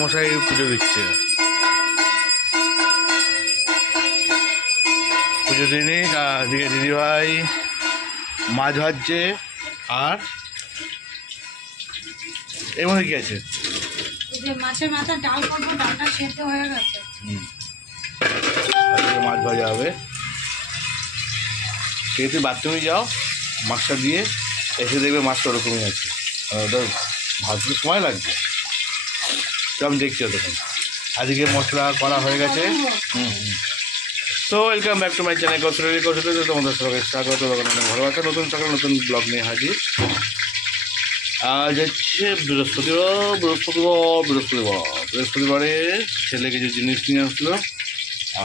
ঠাকুরমশাই পুজো দিচ্ছে। পুজো দিনে দিকে দিদিভাই মাছ ভাজছে। আর এর মধ্যে কি আছে? মাছের মাথা ডাল করবো, ডালটা সেদ্ধ হয়ে গেছে। মাছ ভাজা হবে। খেতে বাথরুমে যাও, মাছটা দিয়ে এসে দেখবে মাছটা ওরকমই আছে। ওটা ভাজতে সময় লাগবে, তো আমি দেখছি তখন। আজকে মশলা করা হয়ে গেছে। তো welcome back to my channel কৌশলী কৌশলী। তোমাদের সবাইকে স্বাগত। অনেক ভালো আছে, নতুন সকাল নতুন ব্লগ নিয়ে হাজির। আজ হচ্ছে বৃহস্পতিবারে ছেলে কিছু জিনিস নিয়ে আসলো।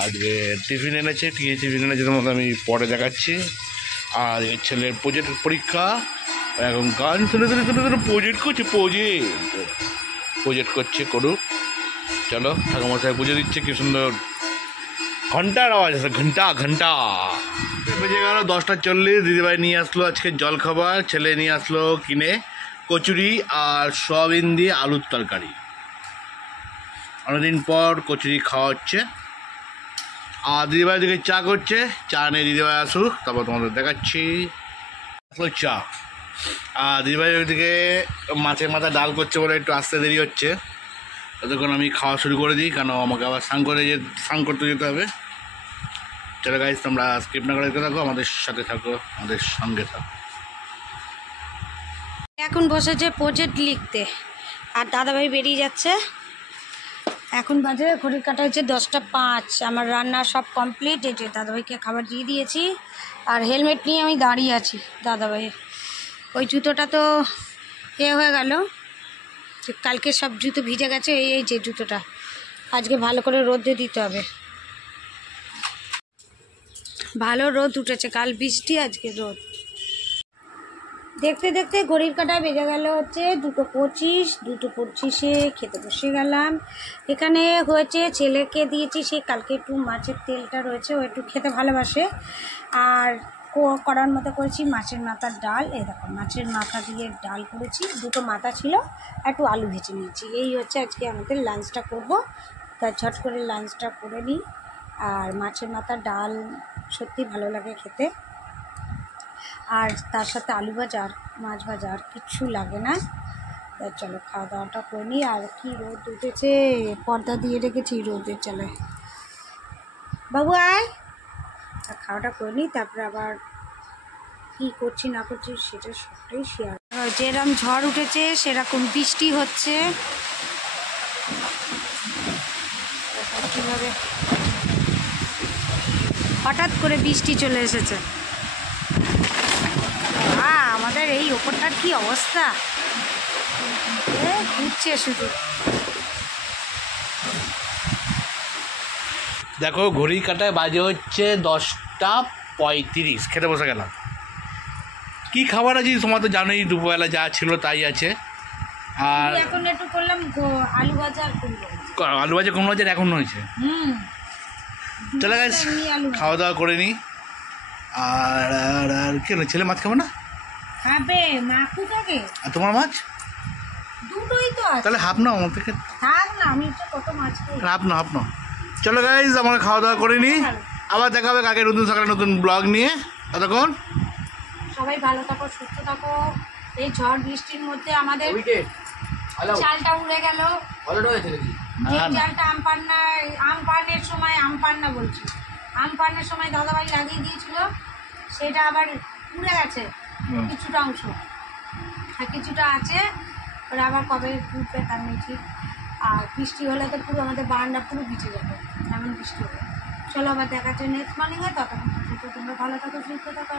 আজকে টিফিন এনেছে, টিফিন এনেছে, তোমাকে আমি পরে দেখাচ্ছি। আর ছেলের প্রজেক্ট পরীক্ষা, এখন গান শুনে প্রজেক্ট করছে করুক। চলো, ঠাকুরমশাই পুজো দিচ্ছে। কি সুন্দর ঘন্টার আওয়াজ আছে, ঘন্টা বেজে গেল 10:40। দিদিভাই নিয়ে আসলো আজকে জল খাবার। ছেলে নিয়ে আসলো কিনে কচুরি আর সয়াবিন দিয়ে আলুর তরকারি। অনেকদিন পর কচুরি খাওয়া হচ্ছে। আর দিদিভাই দিকে চা করছে। চা নিয়ে দিদিভাই আসুক, তারপর তোমাদের দেখাচ্ছি চা। আর দিদিভাই ওইদিকে মাছের মাথা ডাল করছে বলে একটু আসতে দেরি হচ্ছে। ততক্ষণ আমি খাওয়া শুরু করে দিই, কেন আমাকে আবার স্নান করতে যেতে হবে। চলো গাইস, তোমরা স্কিপ না করে থাকো, আমাদের সাথে থাকো, আমাদের সঙ্গে থাকো। এখন বসেছে প্রজেক্ট লিখতে, আর দাদাভাই বেরিয়ে যাচ্ছে। এখন বাজে ঘড়ির কাটা হচ্ছে 10:05। আমার রান্না সব কমপ্লিট। এই যে দাদাভাইকে খাবার দিয়ে দিয়েছি, আর হেলমেট নিয়ে আমি দাঁড়িয়ে আছি। দাদাভাই ওই জুতোটা তো হয়ে গেল, কালকে সব জুতো ভিজে গেছে। এই যে জুতোটা আজকে ভালো করে রোদে দিতে হবে। ভালো রোদ উঠেছে, কাল বৃষ্টি আজকে রোদ। দেখতে দেখতে ঘড়ির কাঁটা বেজে গেল হচ্ছে 2:25। 2:25-এ খেতে বসে গেলাম। এখানে হয়েছে, ছেলেকে দিয়েছি সেই কালকে একটু মাছের তেলটা রয়েছে, ও একটু খেতে ভালোবাসে। আর করার মতো করেছি মাছের মাথার ডাল। এই দেখো, মাছের মাথা দিয়ে ডাল করেছি। 2টো মাথা ছিল, একটু আলু ভেজে নিয়েছি। এই হচ্ছে আজকে আমাদের লাঞ্চটা করব। তা ঝট করে লাঞ্চটা করে নিই। আর মাছের মাথার ডাল সত্যি ভালো লাগে খেতে। আর তার সাথে আলু ভাজা আর মাছ ভাজা, আর কিচ্ছু লাগে না। তাই চলো খাওয়া দাওয়াটা করে নিই। আর কি রোদ উঠেছে, পর্দা দিয়ে রেখেছি রোদের চলে। বাবু আয়, খাওয়াটা করে নিই, তারপরে আবার কী করছি না করছি সেটা সবটাই শেয়ার। যেরকম ঝড় উঠেছে সেরকম বৃষ্টি হচ্ছে। কীভাবে হঠাৎ করে বৃষ্টি চলে এসেছে। আমাদের এই ওপরটার কি অবস্থা, ঘুরছে শুধু। দেখো ঘড়ি কাটায় বাজে হচ্ছে 10:35। খেতে বসে গেলাম। কি খাবার আছে তোমার তো জানোই, দুপুরবেলা যা ছিল তাই আছে। আর এখন একটু করলাম আলু ভাজা আর কুমড়ো। আলু ভাজা কুমড়ো ভাজা এখন হয়েছে। চলে গাইস, খাওয়া দাওয়া করে নিই। আর আর কেন ছেলে মাছ খাবে না? খাবে, মাখু থাকে। আর তোমার মাছ দুটোই তো আছে, তাহলে হাফ নাও আমার থেকে। থাক না, আমি তো কত মাছ খাই। হাফ নাও। চলো গাইস, আমরা খাওয়া দাওয়া করে নিই। আবার দেখা হবে কালকে নতুন সকালে নতুন ব্লগ নিয়ে। ততক্ষণ সবাই ভালো থাকো, সুস্থ থাকো। এই ঝড় বৃষ্টির মধ্যে আমাদের চালটা উড়ে গেল। যে চালটা আমপানের সময় দাদাভাই লাগিয়ে দিয়েছিল, সেটা আবার উড়ে গেছে কিছুটা অংশ, আর কিছুটা আছে। ওরা আবার কবে উঠবে তার নেই ঠিক। আর বৃষ্টি হলে তো পুরো আমাদের বারান্দা পুরো ভিজে যাবে, এমন বৃষ্টি হবে। চলো আবার দেখা যায় নেক্সট মর্নিংয়ে। ততক্ষণ তোমরা ভালো থাকো, সুস্থ থাকো,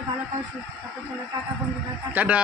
চলো টাটা বন্ধুরা, টাটা।